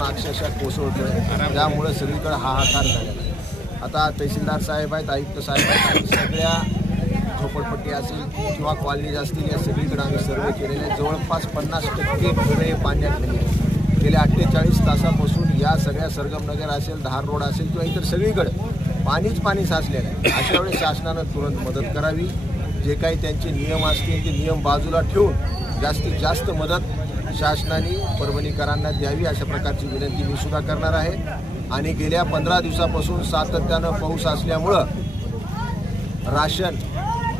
अक्षरशः कोसळतोय, त्यामुळे सगळीकडे हाहाकार झालेला आहे। आता तहसीलदार साहेब आहेत, आयुक्त साहेब आहेत, सगळ्या झोपडपट्टी असेल किंवा कॉलनीज असतील या सगळीकडे आम्ही सर्वे केलेले। जवळपास 50% घरे पाण्यात गेली। गेल्या 48 तासापासून या सगळ्या सरगमनगर असेल, धार रोड असेल किंवा इतर सगळीकडे पाणी साचलेलं आहे। अशा वेळेस शासनानं तुरंत मदत करावी। जे काही त्यांचे नियम असतील ते नियम बाजूला ठेवून जास्तीत जास्त मदत शासनाने परभणीकरांना द्यावी अशा प्रकारची विनंती मी सुद्धा करणार आहे। आणि गेल्या 15 दिवसापासून सातत्यानं पाऊस असल्यामुळं राशन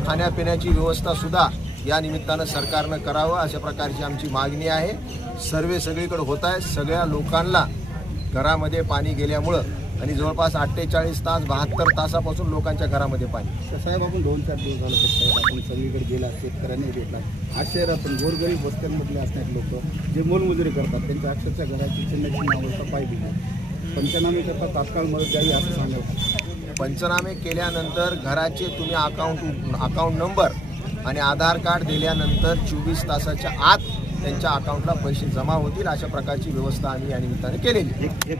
खाण्यापिण्याची व्यवस्था सुद्धा या निमित्तानं सरकारनं करावं अशा प्रकारची आमची मागणी आहे। सर्वे सगळीकडे होत आहे। सगळ्या लोकांना घरामध्ये पाणी गेल्यामुळं आणि जवळपास 48 तास 72 तासापासून लोकांच्या घरामध्ये पाणी। साहेब आपण 2-4 दिवस झालं बघताय, आपण सगळीकडे गेला, शेतकऱ्यांनी भेटला, आज शहरातून गोरगरीब वस्त्यांमधले असणारे लोक जे मोलमजुरी करतात त्यांच्या अक्षरशः घराची चिन्हाची अवस्था पाहिली आहे। पंचनामे करता तात्काळ मदत द्यावी असं सांगायचं। पंचनामे केल्यानंतर घराचे तुम्ही अकाउंट नंबर आणि आधार कार्ड दिल्यानंतर 24 तासाच्या आत त्यांच्या अकाउंटला पैसे जमा होतील अशा प्रकारची व्यवस्था आम्ही या निमित्ताने केलेली।